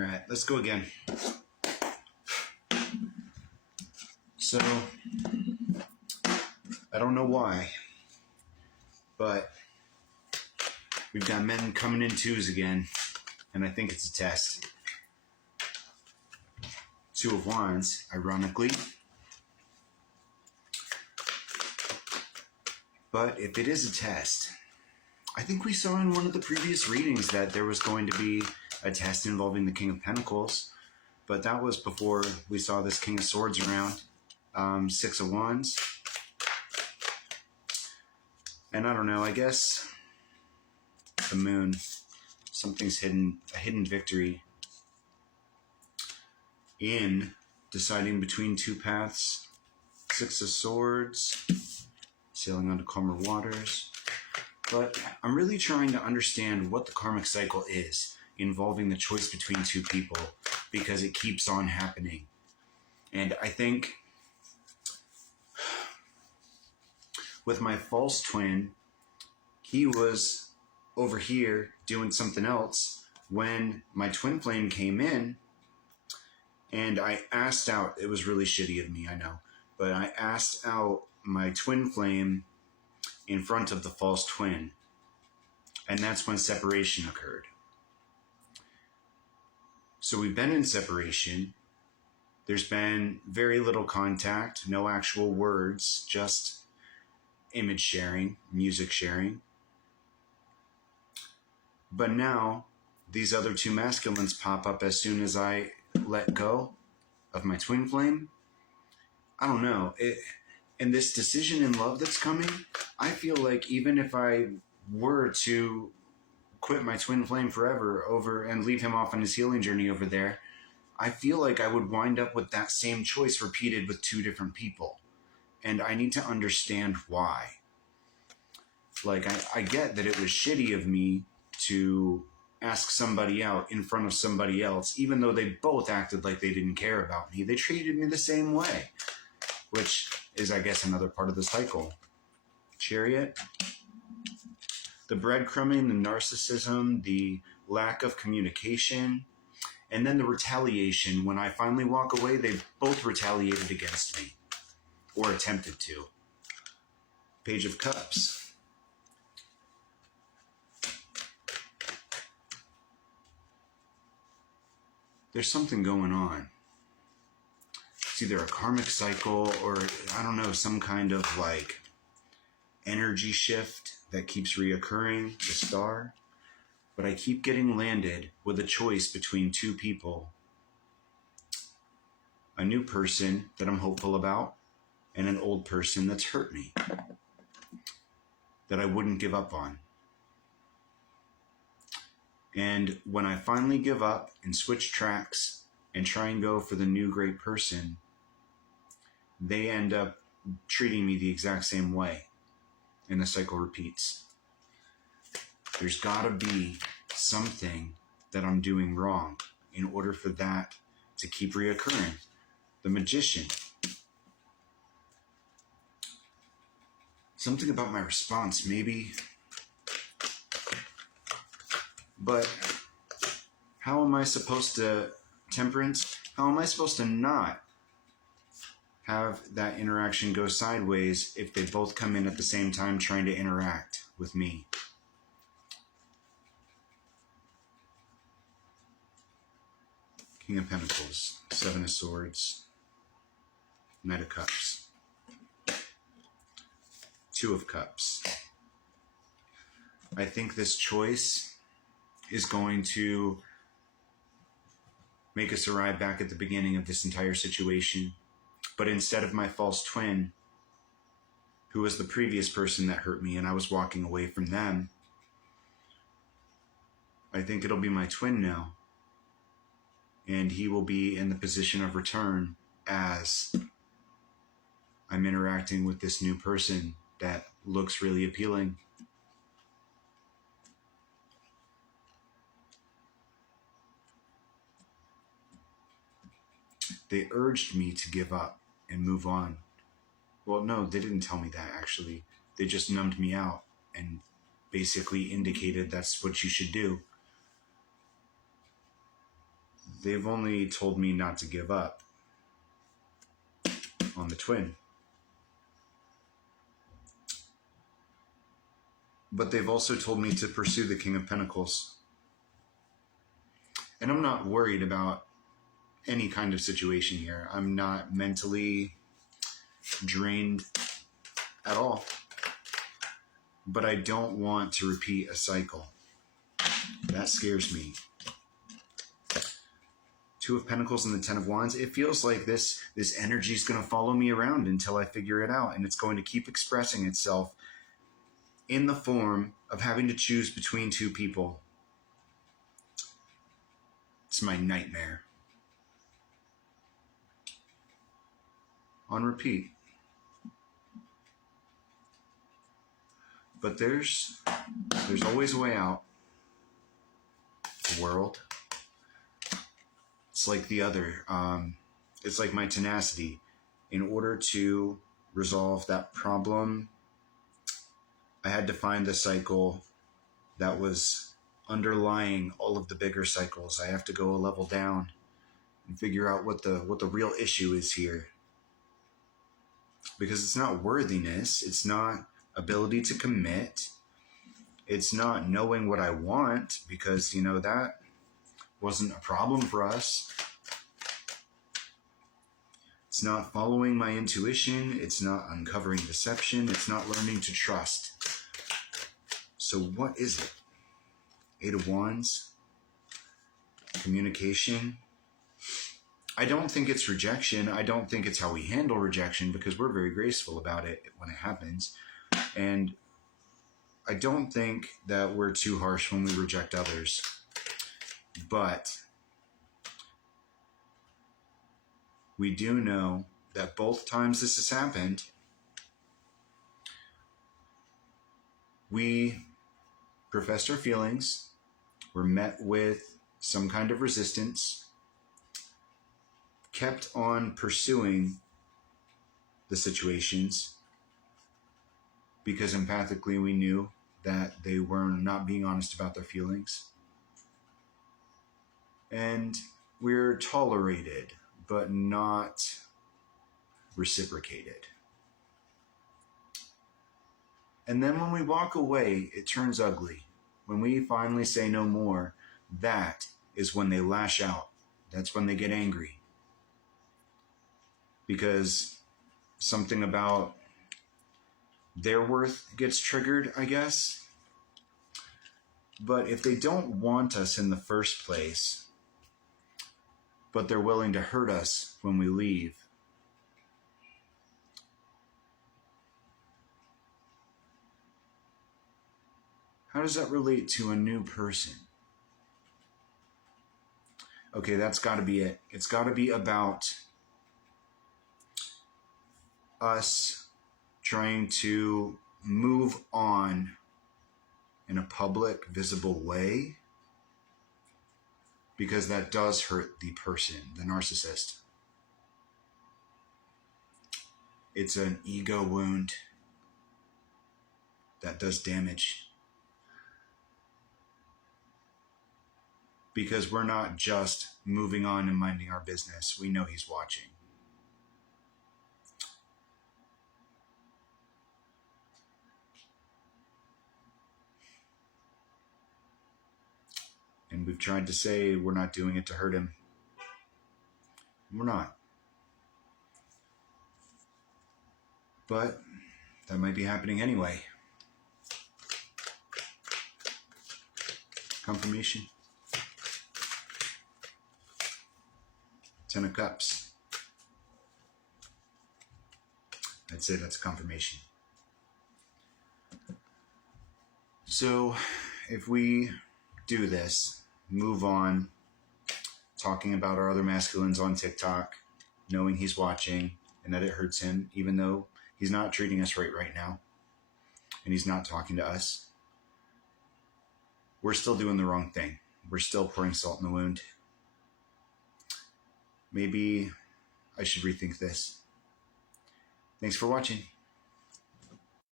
All right, let's go again. So, I don't know why, but we've got men coming in twos again, and I think it's a test. Two of Wands, ironically. But if it is a test, I think we saw in one of the previous readings that there was going to be a test involving the King of Pentacles, but that was before we saw this King of Swords around. Six of Wands. And I don't know, I guess the Moon, something's hidden, a hidden victory in deciding between two paths. Six of Swords, sailing onto calmer waters. But I'm really trying to understand what the karmic cycle is involving the choice between two people, because it keeps on happening. And I think with my false twin, he was over here doing something else when my twin flame came in, and I asked out, it was really shitty of me, I know, but I asked out my twin flame in front of the false twin, and that's when separation occurred. So we've been in separation. There's been very little contact, no actual words, just image sharing, music sharing. But now these other two masculines pop up as soon as I let go of my twin flame. I don't know. And this decision in love that's coming, I feel like even if I were to quit my twin flame forever over and leave him off on his healing journey over there, I feel like I would wind up with that same choice repeated with two different people. And I need to understand why. Like, I get that it was shitty of me to ask somebody out in front of somebody else, even though they both acted like they didn't care about me. They treated me the same way, which is, I guess, another part of the cycle. Chariot. The breadcrumbing, the narcissism, the lack of communication, and then the retaliation. When I finally walk away, they both retaliated against me, or attempted to. Page of Cups. There's something going on. It's either a karmic cycle or, I don't know, some kind of like energy shift that keeps reoccurring, the Star. But I keep getting landed with a choice between two people. A new person that I'm hopeful about, and an old person that's hurt me, that I wouldn't give up on. And when I finally give up and switch tracks and try and go for the new great person, they end up treating me the exact same way, and the cycle repeats. There's gotta be something that I'm doing wrong in order for that to keep reoccurring. The Magician. Something about my response, maybe. But how am I supposed to, Temperance, how am I supposed to not have that interaction go sideways if they both come in at the same time trying to interact with me? King of Pentacles, Seven of Swords, Knight of Cups, Two of Cups. I think this choice is going to make us arrive back at the beginning of this entire situation. But instead of my false twin, who was the previous person that hurt me and I was walking away from them, I think it'll be my twin now. And he will be in the position of return as I'm interacting with this new person that looks really appealing. They urged me to give up and move on. Well, no, they didn't tell me that, actually. They just numbed me out and basically indicated that's what you should do. they've only told me not to give up on the twin. But they've also told me to pursue the King of Pentacles. And I'm not worried about any kind of situation here. I'm not mentally drained at all. But I don't want to repeat a cycle. That scares me. Two of Pentacles and the Ten of Wands. It feels like this energy is going to follow me around until I figure it out. And it's going to keep expressing itself in the form of having to choose between two people. It's my nightmare. On repeat. But there's always a way out. The world. It's like the other. It's like my tenacity. In order to resolve that problem, I had to find the cycle that was underlying all of the bigger cycles. I have to go a level down and figure out what the real issue is here. Because it's not worthiness. It's not ability to commit. It's not knowing what I want, because, that wasn't a problem for us. It's not following my intuition. It's not uncovering deception. It's not learning to trust. So what is it? Eight of Wands. Communication. I don't think it's rejection. I don't think it's how we handle rejection, because we're very graceful about it when it happens. And I don't think that we're too harsh when we reject others. But we do know that both times this has happened, we professed our feelings, were met with some kind of resistance, kept on pursuing the situations because empathically we knew that they were not being honest about their feelings. And we're tolerated, but not reciprocated. And then when we walk away, it turns ugly. When we finally say no more, that is when they lash out. That's when they get angry. Because something about their worth gets triggered, I guess. But if they don't want us in the first place, but they're willing to hurt us when we leave, how does that relate to a new person? Okay, that's got to be it. It's got to be about us trying to move on in a public, visible way, because that does hurt the person, the narcissist. It's an ego wound that does damage. Because we're not just moving on and minding our business. We know he's watching. And we've tried to say we're not doing it to hurt him. We're not. But that might be happening anyway. Confirmation. Ten of Cups. I'd say that's confirmation. So if we do this, move on, talking about our other masculines on TikTok, knowing he's watching and that it hurts him, even though he's not treating us right now, and he's not talking to us, we're still doing the wrong thing. We're still pouring salt in the wound. Maybe I should rethink this. Thanks for watching.